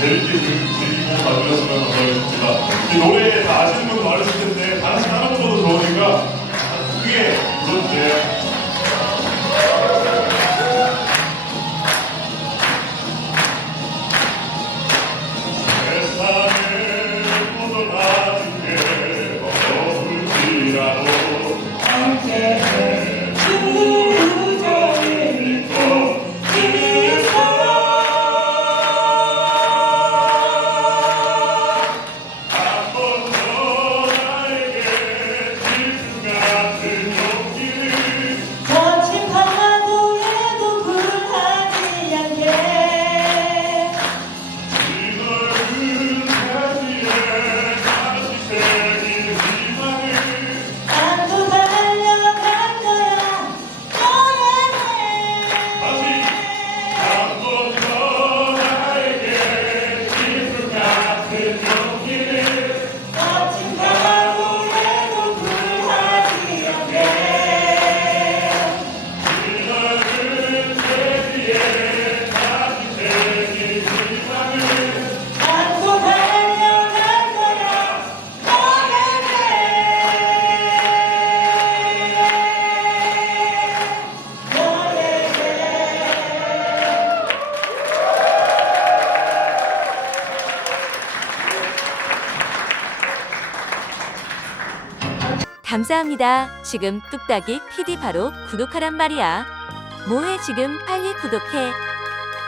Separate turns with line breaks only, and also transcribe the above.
될지 그리고 만들어서 가겠습니다. 이 노래에 다 아시는 분 많으실 텐데.
감사합니다. 지금 뚝딱이 PD 바로 구독하란 말이야. 뭐해 지금 빨리 구독해.